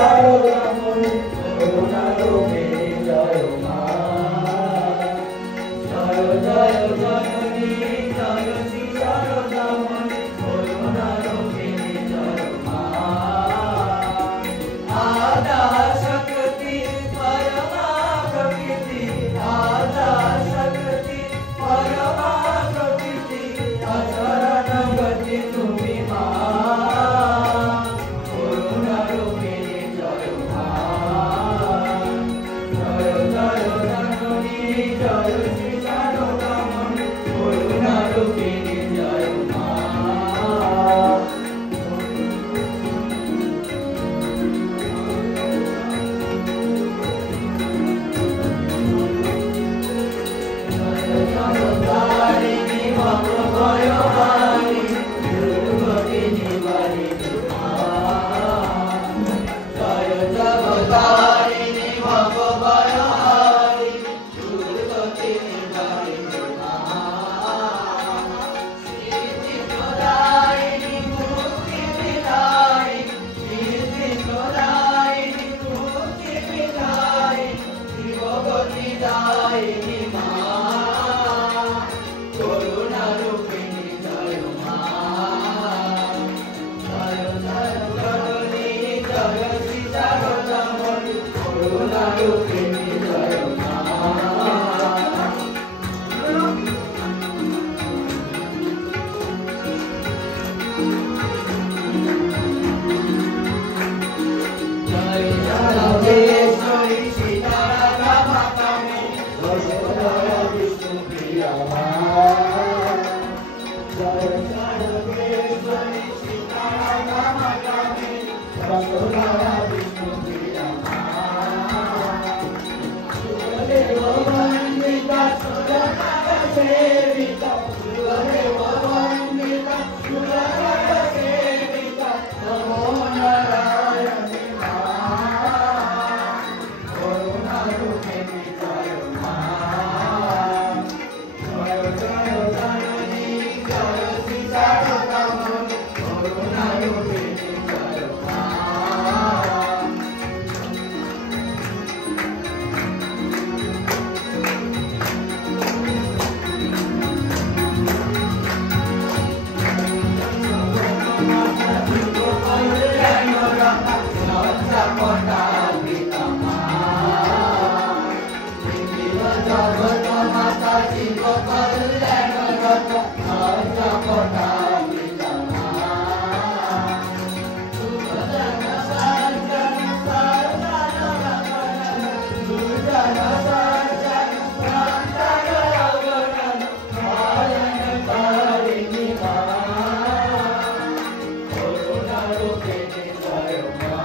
শারদামণি করুণা রূপে জয় মা। জয় জয় জননী জয় শ্রী শারদামণি করুণা রূপে জয় মা। আদা শক্তি পরমা প্রকৃতি আদা শক্তি পরমা প্রকৃতি অচরণ গতি তুমি মা। করুণা রূপে জয় মা। জয় জয় জননী জয় শ্রী শারদামণি করুণা রূপে জয় মা। জগতারিণী ভবভয়হারিণী দুর্গতি নিবারিণী মা। জয় জগতারিণী ভবভয়হারিণী দুর্গতি নিবারিণী মা। সিদ্ধি প্রদায়িনী মুক্তি বিদায়িনী সিদ্ধি প্রদায়িনী মুক্তি বিদায়িনী শিবগতি দায়িনী মা। করুণা রূপিণী জয় মা। জয় জয় জননী জয় শ্রী শারদামণি করুণা রূপিণী জয় মা। জয় জগদীশ্বরী সীতারাধা মাতা মে বসুন্ধরা বিষ্ণুপ্রিয়া মা। জয় জগদীশ্বরী সীতারাধা মাতা মে বসুন্ধরা বিষ্ণুপ্রিয়া মা। সুরদেব বন্দিতা সুরনাগ সেবিতা সুরদেব বন্দিতা সুরনাগ সেবিতা নমো নারায়ণী মা। করুণা রূপিণী জয় মা। জয় জয় জননী জয় শ্রী শারদামণি করুণা রূপিণী জয় মা। করুণা রূপিণী জয় মা।